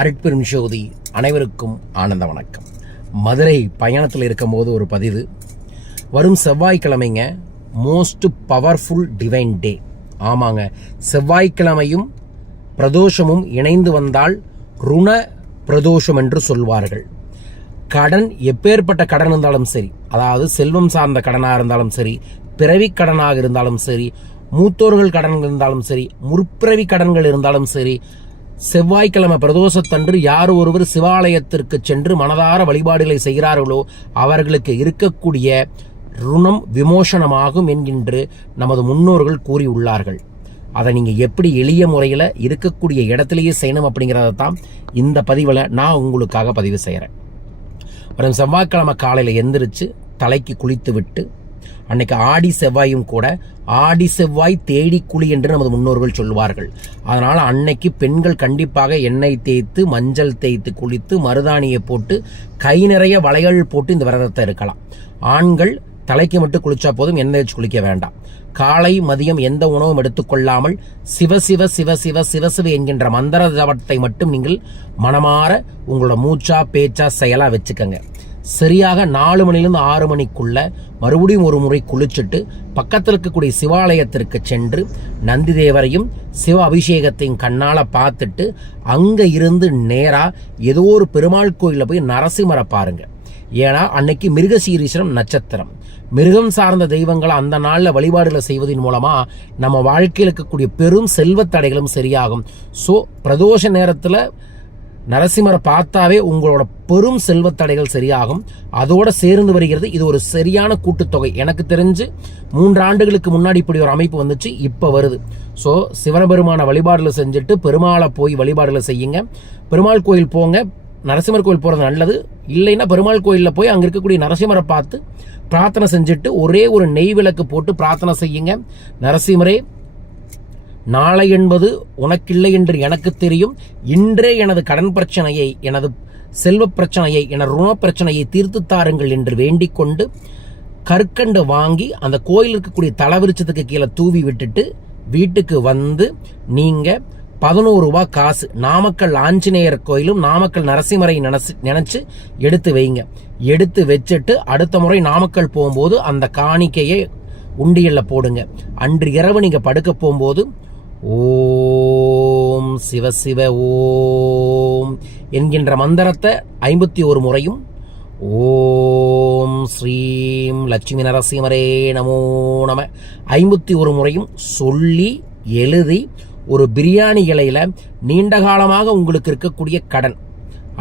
அருட்பெரும் ஜோதி அனைவருக்கும் ஆனந்த வணக்கம் மதுரை பயணத்தில் இருக்கும்போது ஒரு பதிவு வரும் செவ்வாய்க்கிழமைங்க மோஸ்ட் பவர்ஃபுல் டிவைன் டே ஆமாங்க செவ்வாய்க்கிழமையும் பிரதோஷமும் இணைந்து வந்தால் ருண பிரதோஷம் என்று சொல்வார்கள் கடன் எப்பேற்பட்ட கடன் இருந்தாலும் சரி அதாவது செல்வம் சார்ந்த கடனாக இருந்தாலும் சரி பிறவி கடனாக இருந்தாலும் சரி மூத்தோர்கள் கடன் இருந்தாலும் சரி முற்பிறவி கடன்கள் இருந்தாலும் சரி செவ்வாய்க்கிழமை பிரதோஷத்தன்று யார் ஒருவர் சிவாலயத்திற்கு சென்று மனதார வழிபாடுகளை செய்கிறார்களோ அவர்களுக்கு இருக்கக்கூடிய ருணம் விமோசனமாகும் என்கின்று நமது முன்னோர்கள் கூறியுள்ளார்கள் அதை நீங்கள் எப்படி எளிய முறையில் இருக்கக்கூடிய இடத்துலையே செய்யணும் அப்படிங்கிறத தான் இந்த பதிவில் நான் உங்களுக்காக பதிவு செய்கிறேன் வரும் செவ்வாய்க்கிழமை காலையில் எந்திரிச்சு தலைக்கு குளித்து விட்டு அன்னைக்கு ஆடி செவ்வாயும் கூட ஆடி செவ்வாய் தேடிக்குழி என்று நமது முன்னோர்கள் சொல்வார்கள் அதனால் அன்னைக்கு பெண்கள் கண்டிப்பாக எண்ணெய் தேய்த்து மஞ்சள் தேய்த்து குளித்து மருதாணியை போட்டு கை நிறைய வளையல் போட்டு இந்த விரதத்தை இருக்கலாம் ஆண்கள் தலைக்கு மட்டும் குளிச்சா போதும் எண்ணெய் வச்சு குளிக்க வேண்டாம் காலை மதியம் எந்த உணவும் எடுத்துக்கொள்ளாமல் சிவ சிவ சிவ சிவ சிவசிவ என்கின்ற மந்திர ஜபத்தை மட்டும் நீங்கள் மனமாற உங்களோட மூச்சா பேச்சா செயலா வச்சுக்கங்க சரியாக நாலு மணிலேருந்து ஆறு மணிக்குள்ள மறுபடியும் ஒரு முறை குளிச்சுட்டு பக்கத்தில் இருக்கக்கூடிய சிவாலயத்திற்கு சென்று நந்தி தேவரையும் சிவ அபிஷேகத்தையும் கண்ணால் பார்த்துட்டு அங்கே இருந்து நேராக ஏதோ ஒரு பெருமாள் கோயிலில் போய் நரசிம்மரை பாருங்கள் ஏன்னா அன்னைக்கு சீரீஸ்வரம் நட்சத்திரம் மிருகம் சார்ந்த தெய்வங்களை அந்த நாளில் வழிபாடுகளை செய்வதன் மூலமாக நம்ம வாழ்க்கையில் இருக்கக்கூடிய பெரும் செல்வத்தடைகளும் சரியாகும் ஸோ பிரதோஷ நேரத்தில் நரசிம்மரை பார்த்தாவே உங்களோட பெரும் செல்வத்தடைகள் சரியாகும் அதோடு சேர்ந்து வருகிறது இது ஒரு சரியான கூட்டுத்தொகை எனக்கு தெரிஞ்சு மூன்று ஆண்டுகளுக்கு முன்னாடி இப்படி ஒரு அமைப்பு வந்துச்சு இப்போ வருது ஸோ சிவனபெருமான வழிபாடுல செஞ்சுட்டு பெருமாளை போய் வழிபாடுல செய்யுங்க பெருமாள் கோயில் போங்க நரசிம்மர் கோயில் போகிறது நல்லது இல்லைன்னா பெருமாள் கோயிலில் போய் அங்கே இருக்கக்கூடிய நரசிம்மரை பார்த்து பிரார்த்தனை செஞ்சுட்டு ஒரே ஒரு நெய் விளக்கு போட்டு பிரார்த்தனை செய்யுங்க நரசிம்மரே நாளை என்பது உனக்கில்லை என்று எனக்கு தெரியும் இன்றே எனது கடன் பிரச்சனையை எனது செல்வ பிரச்சனையை என ருண பிரச்சனையை தீர்த்து தாருங்கள் என்று வேண்டிக் கொண்டு கற்கண்டு வாங்கி அந்த கோயில் இருக்கக்கூடிய தலவிருச்சத்துக்கு கீழே தூவி விட்டுட்டு வீட்டுக்கு வந்து நீங்கள் பதினோரு ரூபா காசு நாமக்கல் ஆஞ்சநேயர் கோயிலும் நாமக்கல் நரசிம்மரை நினச்சி நினச்சி எடுத்து வைங்க எடுத்து வச்சுட்டு அடுத்த முறை நாமக்கல் போகும்போது அந்த காணிக்கையை உண்டியலில் போடுங்க அன்று இரவு நீங்கள் படுக்க போகும்போது ஓம் சிவசிவ ஓம் என்கின்ற மந்திரத்தை ஐம்பத்தி ஒரு முறையும் ஓம் ஸ்ரீம் லட்சுமி நரசிம்மரே நமோ நம ஐம்பத்தி ஒரு முறையும் சொல்லி எழுதி ஒரு பிரியாணி இலையில நீண்ட காலமாக உங்களுக்கு இருக்கக்கூடிய கடன்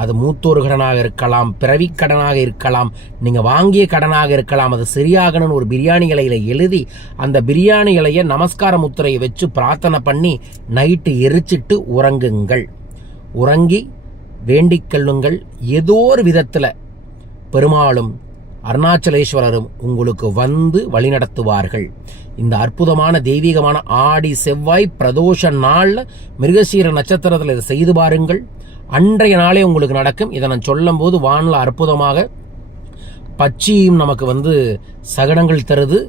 அது மூத்தோர் கடனாக இருக்கலாம் பிறவி கடனாக இருக்கலாம் நீங்கள் வாங்கிய கடனாக இருக்கலாம் அது சரியாகணும்னு ஒரு பிரியாணி இலையில் எழுதி அந்த பிரியாணி இலையை நமஸ்கார முத்திரையை வச்சு பிரார்த்தனை பண்ணி நைட்டு எரிச்சிட்டு உறங்குங்கள் உறங்கி வேண்டிக் கொள்ளுங்கள் ஏதோ ஒரு விதத்தில் பெருமாளும் அருணாச்சலேஸ்வரரும் உங்களுக்கு வந்து வழிநடத்துவார்கள் இந்த அற்புதமான தெய்வீகமான ஆடி செவ்வாய் பிரதோஷ நாளில் மிருகசீர நட்சத்திரத்தில் இதை செய்து பாருங்கள் அன்றைய நாளே உங்களுக்கு நடக்கும் இதை நான் சொல்லும் போது வானில் அற்புதமாக பச்சியும் நமக்கு வந்து சகடங்கள் தருது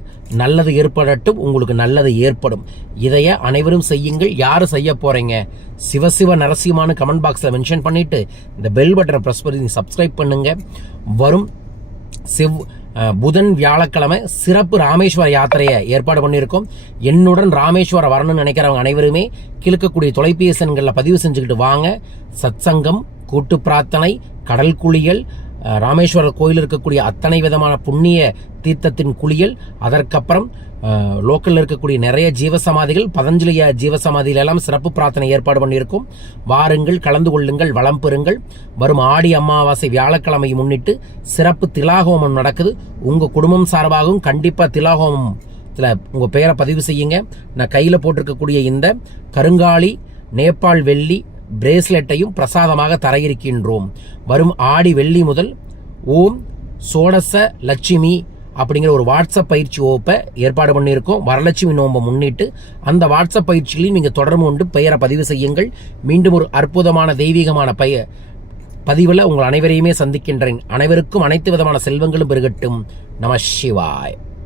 நல்லது ஏற்படட்டும் உங்களுக்கு நல்லது ஏற்படும் இதைய அனைவரும் செய்யுங்கள் யார் செய்ய போகிறீங்க சிவசிவ நரசிம்மான கமெண்ட் பாக்ஸில் மென்ஷன் பண்ணிவிட்டு இந்த பெல் பட்டனை ப்ரெஸ் பண்ணி சப்ஸ்கிரைப் பண்ணுங்கள் வரும் சிவ் புதன் வியாழக்கிழமை சிறப்பு ராமேஸ்வர யாத்திரையை ஏற்பாடு பண்ணியிருக்கோம் என்னுடன் ராமேஸ்வரம் வரணும்னு நினைக்கிறவங்க அனைவருமே கிழக்கக்கூடிய தொலைபேசன்களில் பதிவு செஞ்சுக்கிட்டு வாங்க சத்சங்கம் கூட்டு பிரார்த்தனை கடல் குழிகள் ராமேஸ்வரர் கோயில் இருக்கக்கூடிய அத்தனை விதமான புண்ணிய தீர்த்தத்தின் குளியல் அதற்கப்புறம் லோக்கலில் இருக்கக்கூடிய நிறைய ஜீவசமாதிகள் பதஞ்சலிய ஜீவசமாதிகள் எல்லாம் சிறப்பு பிரார்த்தனை ஏற்பாடு பண்ணியிருக்கும் வாருங்கள் கலந்து கொள்ளுங்கள் வளம் பெறுங்கள் வரும் ஆடி அமாவாசை வியாழக்கிழமையை முன்னிட்டு சிறப்பு திலாகோமம் நடக்குது உங்கள் குடும்பம் சார்பாகவும் கண்டிப்பாக திலாகோமம் உங்கள் பெயரை பதிவு செய்யுங்க நான் கையில் போட்டிருக்கக்கூடிய இந்த கருங்காலி நேபாள் வெள்ளி பிரேஸ்லெட்டையும் பிரசாதமாக இருக்கின்றோம் வரும் ஆடி வெள்ளி முதல் ஓம் சோடச லட்சுமி அப்படிங்கிற ஒரு வாட்ஸ்அப் பயிற்சி வகுப்பை ஏற்பாடு பண்ணியிருக்கோம் வரலட்சுமி நோம்பை முன்னிட்டு அந்த வாட்ஸ்அப் பயிற்சியிலையும் நீங்கள் தொடர்பு கொண்டு பெயரை பதிவு செய்யுங்கள் மீண்டும் ஒரு அற்புதமான தெய்வீகமான பெயர் பதிவில் உங்கள் அனைவரையுமே சந்திக்கின்றேன் அனைவருக்கும் அனைத்து விதமான செல்வங்களும் பெருகட்டும் நம சிவாய்